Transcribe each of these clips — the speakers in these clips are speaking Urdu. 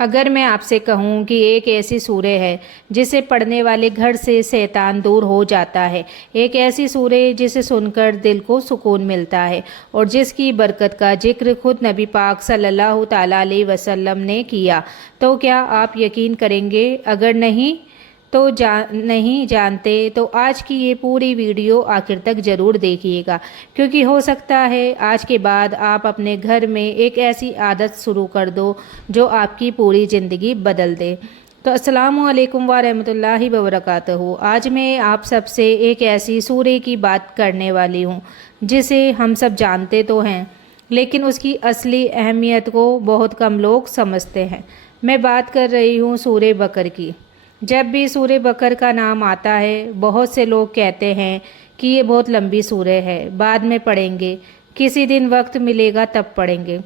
اگر میں آپ سے کہوں کہ ایک ایسی سورہ ہے جسے پڑھنے والے گھر سے شیطان دور ہو جاتا ہے، ایک ایسی سورہ جسے سن کر دل کو سکون ملتا ہے اور جس کی برکت کا ذکر خود نبی پاک صلی اللہ تعالیٰ علیہ وسلم نے کیا، تو کیا آپ یقین کریں گے؟ اگر نہیں جانتے تو آج کی یہ پوری ویڈیو آخر تک ضرور دیکھیے گا، کیونکہ ہو سکتا ہے آج کے بعد آپ اپنے گھر میں ایک ایسی عادت شروع کر دو جو آپ کی پوری زندگی بدل دے۔ تو السلام علیکم ورحمۃ اللہ وبرکاتہ۔ آج میں آپ سب سے ایک ایسی سورہ کی بات کرنے والی ہوں جسے ہم سب جانتے تو ہیں، لیکن اس کی اصلی اہمیت کو بہت کم لوگ سمجھتے ہیں۔ میں بات کر رہی ہوں سورہ بقرہ کی۔ جب بھی سورہ بقرہ کا نام آتا ہے بہت سے لوگ کہتے ہیں کہ یہ بہت لمبی سورہ ہے، بعد میں پڑھیں گے، کسی دن وقت ملے گا تب پڑھیں گے۔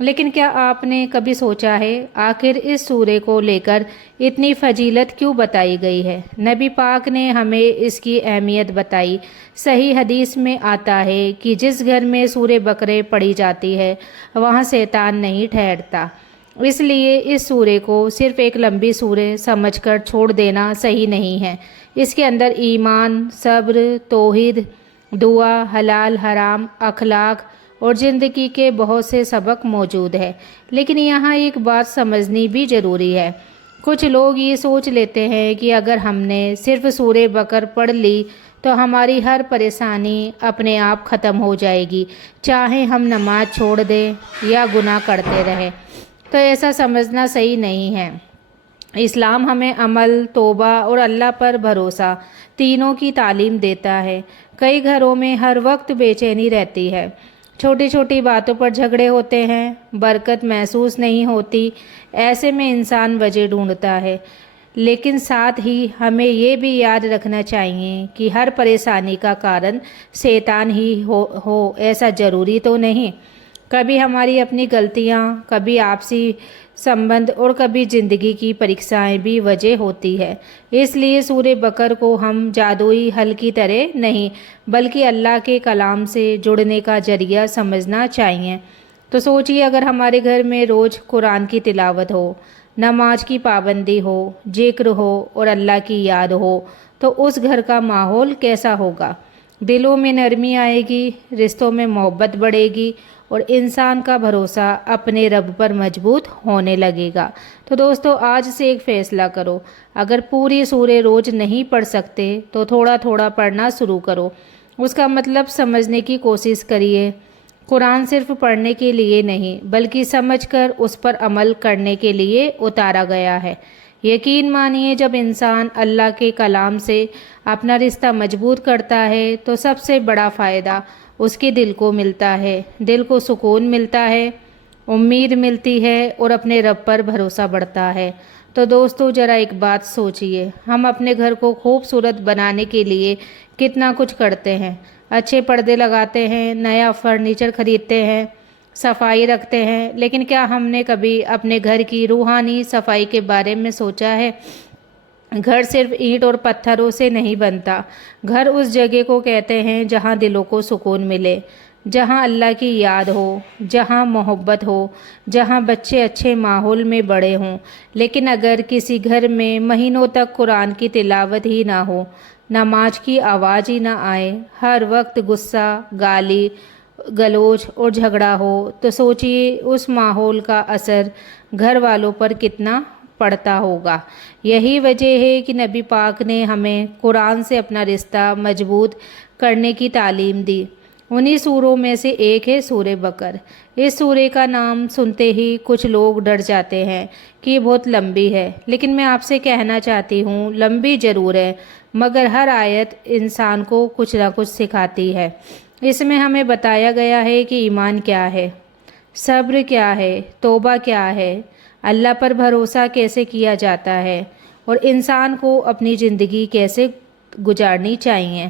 لیکن کیا آپ نے کبھی سوچا ہے آخر اس سورہ کو لے کر اتنی فضیلت کیوں بتائی گئی ہے؟ نبی پاک نے ہمیں اس کی اہمیت بتائی۔ صحیح حدیث میں آتا ہے کہ جس گھر میں سورہ بقرہ پڑھی جاتی ہے وہاں شیطان نہیں ٹھہرتا۔ اس لیے اس سورہ کو صرف ایک لمبی سورہ سمجھ کر چھوڑ دینا صحیح نہیں ہے۔ اس کے اندر ایمان، صبر، توحید، دعا، حلال حرام، اخلاق اور زندگی کے بہت سے سبق موجود ہیں۔ لیکن یہاں ایک بات سمجھنی بھی ضروری ہے۔ کچھ لوگ یہ سوچ لیتے ہیں کہ اگر ہم نے صرف سورہ بقرہ پڑھ لی تو ہماری ہر پریشانی اپنے آپ ختم ہو جائے گی، چاہے ہم نماز چھوڑ دیں یا گناہ کرتے رہیں۔ تو ایسا سمجھنا صحیح نہیں ہے۔ اسلام ہمیں عمل، توبہ اور اللہ پر بھروسہ تینوں کی تعلیم دیتا ہے۔ کئی گھروں میں ہر وقت بے چینی رہتی ہے، چھوٹی چھوٹی باتوں پر جھگڑے ہوتے ہیں، برکت محسوس نہیں ہوتی۔ ایسے میں انسان وجہ ڈھونڈتا ہے، لیکن ساتھ ہی ہمیں یہ بھی یاد رکھنا چاہیے کہ ہر پریشانی کا کارن شیطان ہی ہو ایسا ضروری تو نہیں۔ کبھی ہماری اپنی غلطیاں، کبھی آپسی سمبند اور کبھی زندگی کی پریکشائیں بھی وجہ ہوتی ہے۔ اس لیے سورہ بقرہ کو ہم جادوئی حل کی طرح نہیں بلکہ اللہ کے کلام سے جڑنے کا ذریعہ سمجھنا چاہیے۔ تو سوچئے اگر ہمارے گھر میں روز قرآن کی تلاوت ہو، نماز کی پابندی ہو، ذکر ہو اور اللہ کی یاد ہو تو اس گھر کا ماحول کیسا ہوگا؟ دلوں میں نرمی آئے گی، رشتوں میں محبت بڑھے گی اور انسان کا بھروسہ اپنے رب پر مضبوط ہونے لگے گا۔ تو دوستو آج سے ایک فیصلہ کرو، اگر پوری سورہ روز نہیں پڑھ سکتے تو تھوڑا تھوڑا پڑھنا شروع کرو، اس کا مطلب سمجھنے کی کوشش کریے۔ قرآن صرف پڑھنے کے لیے نہیں بلکہ سمجھ کر اس پر عمل کرنے کے لیے اتارا گیا ہے۔ یقین مانیے جب انسان اللہ کے کلام سے اپنا رشتہ مضبوط کرتا ہے تو سب سے بڑا فائدہ اس کے دل کو ملتا ہے، دل کو سکون ملتا ہے، امید ملتی ہے اور اپنے رب پر بھروسہ بڑھتا ہے۔ تو دوستو ذرا ایک بات سوچئے، ہم اپنے گھر کو خوبصورت بنانے کے لیے کتنا کچھ کرتے ہیں، اچھے پردے لگاتے ہیں، نیا فرنیچر خریدتے ہیں، صفائی رکھتے ہیں، لیکن کیا ہم نے کبھی اپنے گھر کی روحانی صفائی کے بارے میں سوچا ہے؟ گھر صرف اینٹ اور پتھروں سے نہیں بنتا، گھر اس جگہ کو کہتے ہیں جہاں دلوں کو سکون ملے، جہاں اللہ کی یاد ہو، جہاں محبت ہو، جہاں بچے اچھے ماحول میں بڑے ہوں۔ لیکن اگر کسی گھر میں مہینوں تک قرآن کی تلاوت ہی نہ ہو، نماز کی آواز ہی نہ آئے، ہر وقت غصہ، گالی گلوچ اور جھگڑا ہو، تو سوچئے اس ماحول کا اثر گھر والوں پر کتنا پڑتا ہوگا۔ یہی وجہ ہے کہ نبی پاک نے ہمیں قرآن سے اپنا رشتہ مضبوط کرنے کی تعلیم دی۔ انہی سوروں میں سے ایک ہے سورہ بقرہ۔ اس سورہ کا نام سنتے ہی کچھ لوگ ڈر جاتے ہیں کہ یہ بہت لمبی ہے، لیکن میں آپ سے کہنا چاہتی ہوں لمبی ضرور ہے مگر ہر آیت انسان کو کچھ نہ کچھ سکھاتی ہے۔ اس میں ہمیں بتایا گیا ہے کہ ایمان کیا ہے، صبر کیا ہے، توبہ کیا ہے، اللہ پر بھروسہ کیسے کیا جاتا ہے اور انسان کو اپنی زندگی کیسے گزارنی چاہیے۔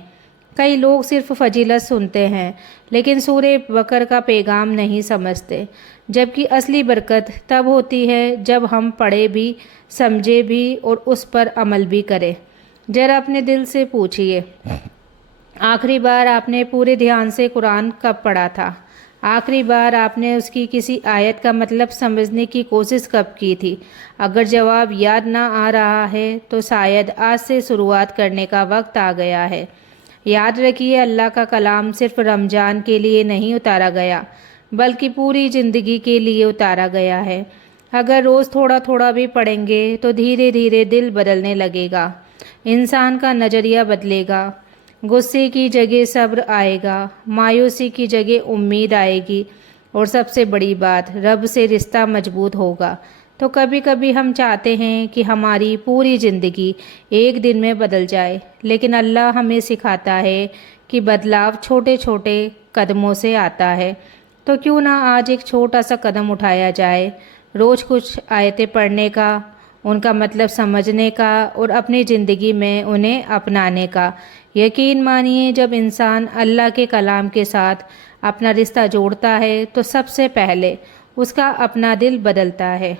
کئی لوگ صرف فضیلت سنتے ہیں لیکن سورہ بقرہ کا پیغام نہیں سمجھتے، جبکہ اصلی برکت تب ہوتی ہے جب ہم پڑھے بھی، سمجھے بھی اور اس پر عمل بھی کریں۔ ذرا اپنے دل سے پوچھئے، آخری بار آپ نے پورے دھیان سے قرآن کب پڑھا تھا؟ آخری بار آپ نے اس کی کسی آیت کا مطلب سمجھنے کی کوشش کب کی تھی؟ اگر جواب یاد نہ آ رہا ہے تو شاید آج سے شروعات کرنے کا وقت آ گیا ہے۔ یاد رکھیے، اللہ کا کلام صرف رمضان کے لیے نہیں اتارا گیا بلکہ پوری زندگی کے لیے اتارا گیا ہے۔ اگر روز تھوڑا تھوڑا بھی پڑھیں گے تو دھیرے دھیرے دل بدلنے لگے گا، انسان کا نظریہ بدلے گا، غصے کی جگہ صبر آئے گا، مایوسی کی جگہ امید آئے گی، اور سب سے بڑی بات، رب سے رشتہ مضبوط ہوگا۔ تو کبھی کبھی ہم چاہتے ہیں کہ ہماری پوری زندگی ایک دن میں بدل جائے، لیکن اللہ ہمیں سکھاتا ہے کہ بدلاؤ چھوٹے چھوٹے قدموں سے آتا ہے۔ تو کیوں نہ آج ایک چھوٹا سا قدم اٹھایا جائے، روز کچھ آیتیں پڑھنے کا، ان کا مطلب سمجھنے کا اور اپنی زندگی میں انہیں اپنانے کا۔ یقین مانیے، جب انسان اللہ کے کلام کے ساتھ اپنا رشتہ جوڑتا ہے تو سب سے پہلے اس کا اپنا دل بدلتا ہے،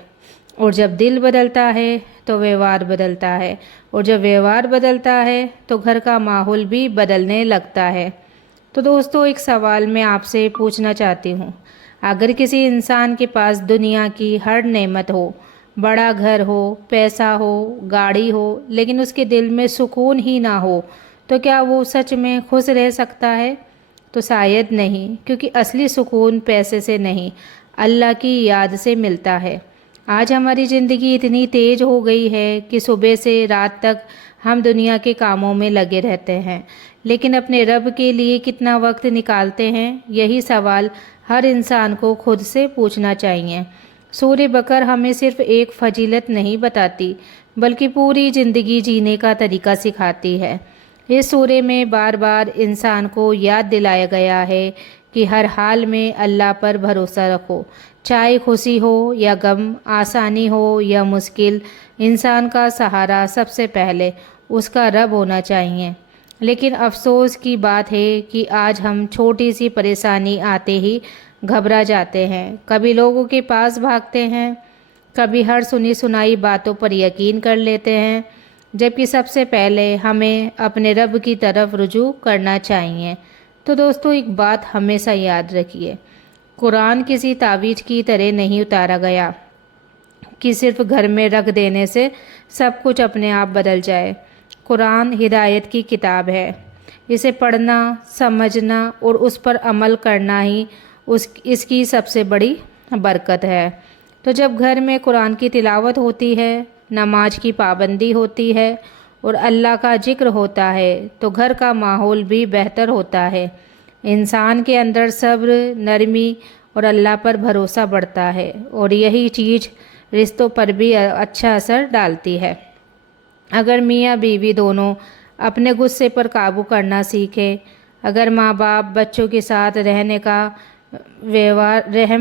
اور جب دل بدلتا ہے تو ویوہار بدلتا ہے، اور جب ویوہار بدلتا ہے تو گھر کا ماحول بھی بدلنے لگتا ہے۔ تو دوستو، ایک سوال میں آپ سے پوچھنا چاہتی ہوں، اگر کسی انسان کے پاس دنیا کی ہر نعمت ہو، بڑا گھر ہو، پیسہ ہو، گاڑی ہو، لیکن اس کے دل میں سکون ہی نہ ہو، تو کیا وہ سچ میں خوش رہ سکتا ہے؟ تو شاید نہیں، کیونکہ اصلی سکون پیسے سے نہیں، اللہ کی یاد سے ملتا ہے۔ آج ہماری زندگی اتنی تیز ہو گئی ہے کہ صبح سے رات تک ہم دنیا کے کاموں میں لگے رہتے ہیں، لیکن اپنے رب کے لیے کتنا وقت نکالتے ہیں؟ یہی سوال ہر انسان کو خود سے پوچھنا چاہیے۔ سورہ بقرہ ہمیں صرف ایک فضیلت نہیں بتاتی بلکہ پوری زندگی جینے کا طریقہ سکھاتی ہے۔ اس سورے میں بار بار انسان کو یاد دلایا گیا ہے کہ ہر حال میں اللہ پر بھروسہ رکھو، چاہے خوشی ہو یا غم، آسانی ہو یا مشکل، انسان کا سہارا سب سے پہلے اس کا رب ہونا چاہیے۔ لیکن افسوس کی بات ہے کہ آج ہم چھوٹی سی پریشانی آتے ہی گھبرا جاتے ہیں، کبھی لوگوں کے پاس بھاگتے ہیں، کبھی ہر سنی سنائی باتوں پر یقین کر لیتے ہیں، جبکہ سب سے پہلے ہمیں اپنے رب کی طرف رجوع کرنا چاہیے۔ تو دوستو، ایک بات ہمیشہ یاد رکھیے، قرآن کسی تعویذ کی طرح نہیں اتارا گیا کہ صرف گھر میں رکھ دینے سے سب کچھ اپنے آپ بدل جائے۔ قرآن ہدایت کی کتاب ہے، اسے پڑھنا، سمجھنا اور اس پر عمل کرنا ہی اس کی سب سے بڑی برکت ہے۔ تو جب گھر میں قرآن کی تلاوت ہوتی ہے، نماز کی پابندی ہوتی ہے اور اللہ کا ذکر ہوتا ہے تو گھر کا ماحول بھی بہتر ہوتا ہے، انسان کے اندر صبر، نرمی اور اللہ پر بھروسہ بڑھتا ہے، اور یہی چیز رشتوں پر بھی اچھا اثر ڈالتی ہے۔ اگر میاں بیوی دونوں اپنے غصے پر قابو کرنا سیکھیں، اگر ماں باپ بچوں کے ساتھ رحم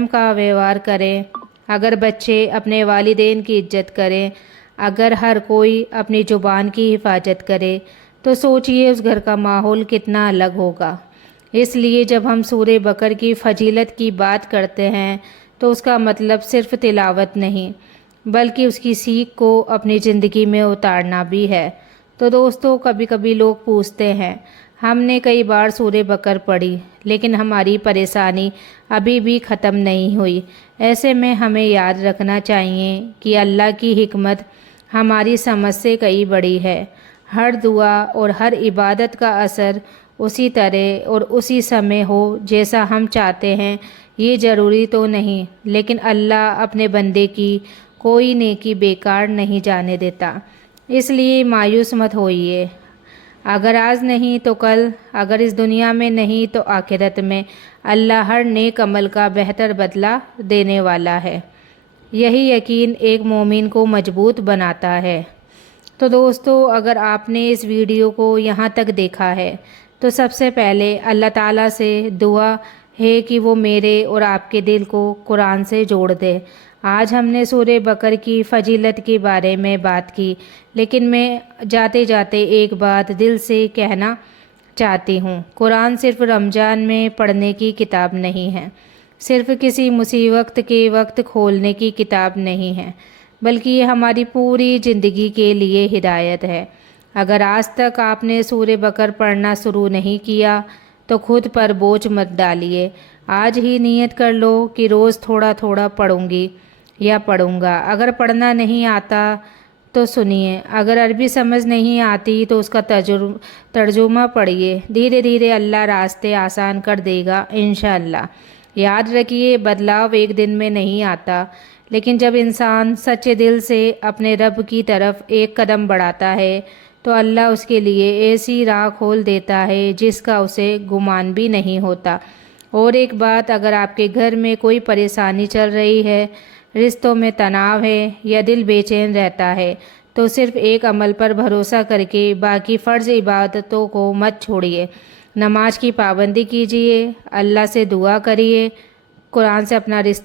کا ویوہار کریں، اگر بچے اپنے والدین کی عزت کریں، اگر ہر کوئی اپنی زبان کی حفاظت کرے، تو سوچئے اس گھر کا ماحول کتنا الگ ہوگا۔ اس لیے جب ہم سورہ بقرہ کی فضیلت کی بات کرتے ہیں تو اس کا مطلب صرف تلاوت نہیں بلکہ اس کی سیکھ کو اپنی زندگی میں اتارنا بھی ہے۔ تو دوستو، کبھی کبھی لوگ پوچھتے ہیں، ہم نے کئی بار سورہ بقرہ پڑھی لیکن ہماری پریشانی ابھی بھی ختم نہیں ہوئی۔ ایسے میں ہمیں یاد رکھنا چاہیے کہ اللہ کی حکمت ہماری سمجھ سے کئی بڑی ہے۔ ہر دعا اور ہر عبادت کا اثر اسی طرح اور اسی سمے ہو جیسا ہم چاہتے ہیں، یہ ضروری تو نہیں، لیکن اللہ اپنے بندے کی کوئی نیکی بیکار نہیں جانے دیتا۔ اس لیے مایوس مت ہوئیے، اگر آج نہیں تو کل، اگر اس دنیا میں نہیں تو آخرت میں اللہ ہر نیک عمل کا بہتر بدلہ دینے والا ہے۔ یہی یقین ایک مومن کو مضبوط بناتا ہے۔ تو دوستو، اگر آپ نے اس ویڈیو کو یہاں تک دیکھا ہے تو سب سے پہلے اللہ تعالیٰ سے دعا ہے کہ وہ میرے اور آپ کے دل کو قرآن سے جوڑ دے۔ آج ہم نے سورہ بقرہ کی فضیلت کے بارے میں بات کی، لیکن میں جاتے جاتے ایک بات دل سے کہنا چاہتی ہوں، قرآن صرف رمضان میں پڑھنے کی کتاب نہیں ہے، صرف کسی مصیبت کے وقت کھولنے کی کتاب نہیں ہے، بلکہ یہ ہماری پوری زندگی کے لیے ہدایت ہے۔ اگر آج تک آپ نے سورہ بقرہ پڑھنا شروع نہیں کیا تو خود پر بوجھ مت ڈالیے، آج ہی نیت کر لو کہ روز تھوڑا تھوڑا پڑھوں گی یا پڑھوں گا۔ اگر پڑھنا نہیں آتا تو سنیے، اگر عربی سمجھ نہیں آتی تو اس کا ترجمہ پڑھیے، دھیرے دھیرے اللہ راستے آسان کر دے گا انشاءاللہ۔ یاد رکھیے، بدلاؤ ایک دن میں نہیں آتا، لیکن جب انسان سچے دل سے اپنے رب کی طرف ایک قدم بڑھاتا ہے تو اللہ اس کے لیے ایسی راہ کھول دیتا ہے جس کا اسے گمان بھی نہیں ہوتا۔ اور ایک بات، اگر آپ کے گھر میں کوئی پریشانی چل رہی ہے، رشتوں میں تناؤ ہے یا دل بے چین رہتا ہے، تو صرف ایک عمل پر بھروسہ کر کے باقی فرض عبادتوں کو مت چھوڑیے۔ نماز کی پابندی کیجیے، اللہ سے دعا کریے، قرآن سے اپنا رشتہ